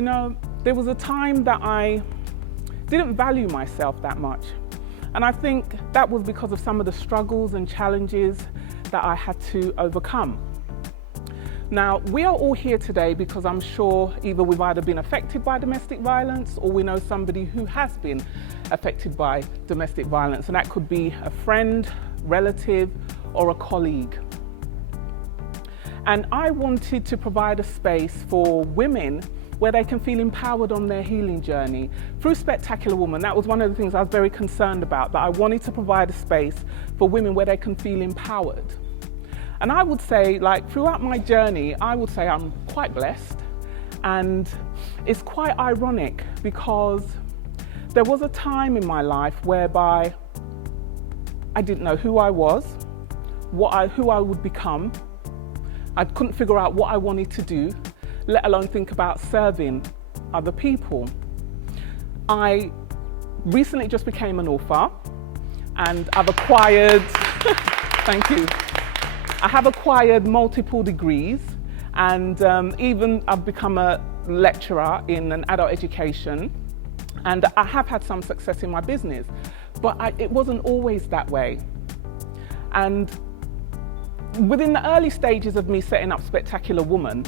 You know, there was a time that I didn't value myself that much. And I think that was because of some of the struggles and challenges that I had to overcome. Now, we are all here today because I'm sure either we've either been affected by domestic violence or we know somebody who has been affected by domestic violence. And that could be a friend, relative, or a colleague. And I wanted to provide a space for women where they can feel empowered on their healing journey. Through Spectacular Woman, that was one of the things I was very concerned about, that I wanted to provide a space for women where they can feel empowered. And I would say, like, throughout my journey, I would say I'm quite blessed. And it's quite ironic because there was a time in my life whereby I didn't know who I was, who I would become. I couldn't figure out what I wanted to do, let alone think about serving other people. I recently just became an author and I've acquired, thank you. I have acquired multiple degrees and even I've become a lecturer in an adult education, and I have had some success in my business, but it wasn't always that way. And within the early stages of me setting up Spectacular Woman,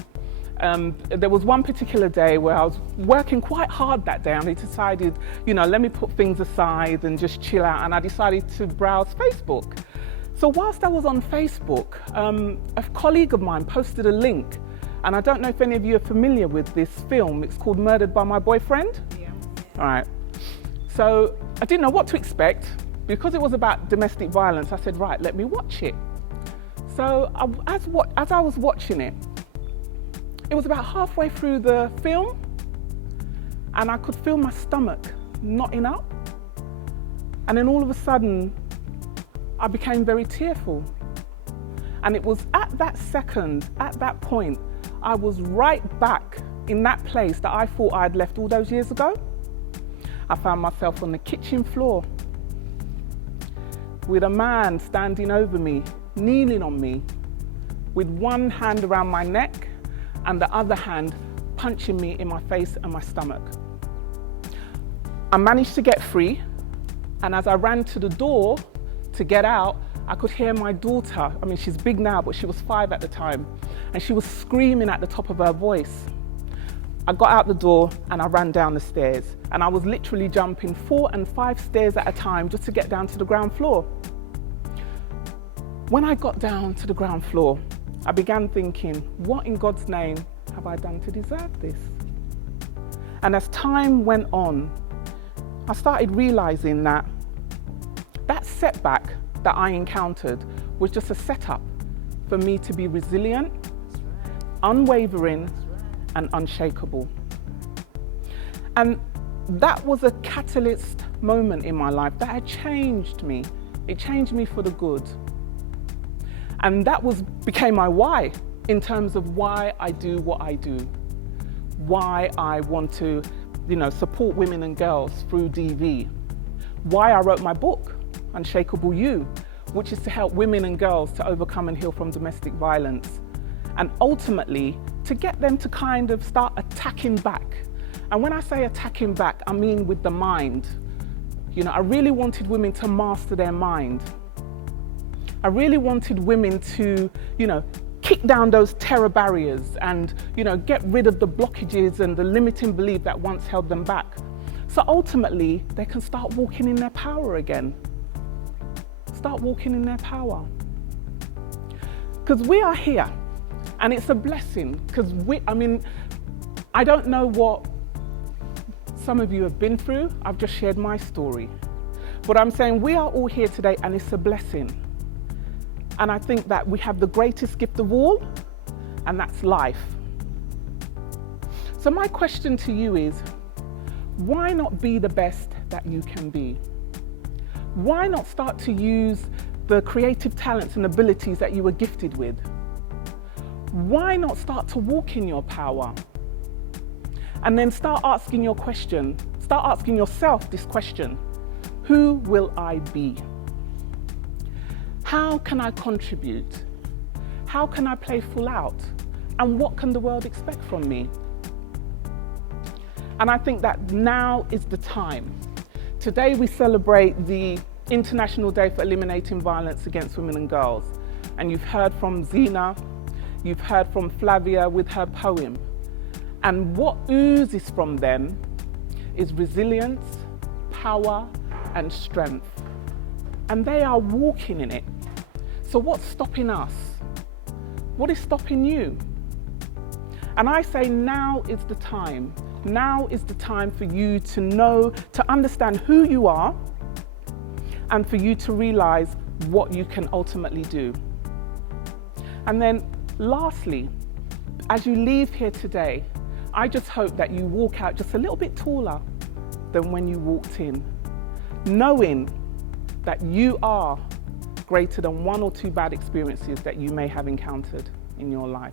there was one particular day where I was working quite hard that day and I decided, you know, let me put things aside and just chill out, and I decided to browse Facebook. So whilst I was on Facebook, a colleague of mine posted a link, and I don't know if any of you are familiar with this film. It's called Murdered by My Boyfriend. Yeah. All right. So I didn't know what to expect. Because it was about domestic violence, I said, right, let me watch it. So as I was watching it, it was about halfway through the film, and I could feel my stomach knotting up. And then all of a sudden, I became very tearful. And it was at that second, at that point, I was right back in that place that I thought I'd left all those years ago. I found myself on the kitchen floor with a man standing over me, kneeling on me, with one hand around my neck and the other hand punching me in my face and my stomach. I managed to get free, and as I ran to the door to get out, I could hear my daughter, I mean, she's big now, but she was 5 at the time, and she was screaming at the top of her voice. I got out the door and I ran down the stairs, and I was literally jumping 4 and 5 stairs at a time just to get down to the ground floor. When I got down to the ground floor, I began thinking, what in God's name have I done to deserve this? And as time went on, I started realizing that that setback that I encountered was just a setup for me to be resilient, unwavering, and unshakable. And that was a catalyst moment in my life that had changed me. It changed me for the good. And that became my why in terms of why I do what I do, why I want to, you know, support women and girls through DV, why I wrote my book, Unshakable You, which is to help women and girls to overcome and heal from domestic violence, and ultimately to get them to kind of start attacking back. And when I say attacking back, I mean with the mind. You know, I really wanted women to master their mind. I really wanted women to, you know, kick down those terror barriers and, you know, get rid of the blockages and the limiting belief that once held them back. So ultimately, they can start walking in their power again. Start walking in their power. Because we are here, and it's a blessing, because I don't know what some of you have been through. I've just shared my story. But I'm saying we are all here today, and it's a blessing. And I think that we have the greatest gift of all, and that's life. So my question to you is, why not be the best that you can be? Why not start to use the creative talents and abilities that you were gifted with? Why not start to walk in your power? And then start asking yourself this question: who will I be? How can I contribute? How can I play full out? And what can the world expect from me? And I think that now is the time. Today we celebrate the International Day for Eliminating Violence Against Women and Girls. And you've heard from Zina, you've heard from Flavia with her poem. And what oozes from them is resilience, power, and strength. And they are walking in it. So what's stopping us? What is stopping you? And I say now is the time. Now is the time for you to know, to understand who you are, and for you to realize what you can ultimately do. And then lastly, as you leave here today, I just hope that you walk out just a little bit taller than when you walked in, knowing that you are greater than one or two bad experiences that you may have encountered in your life.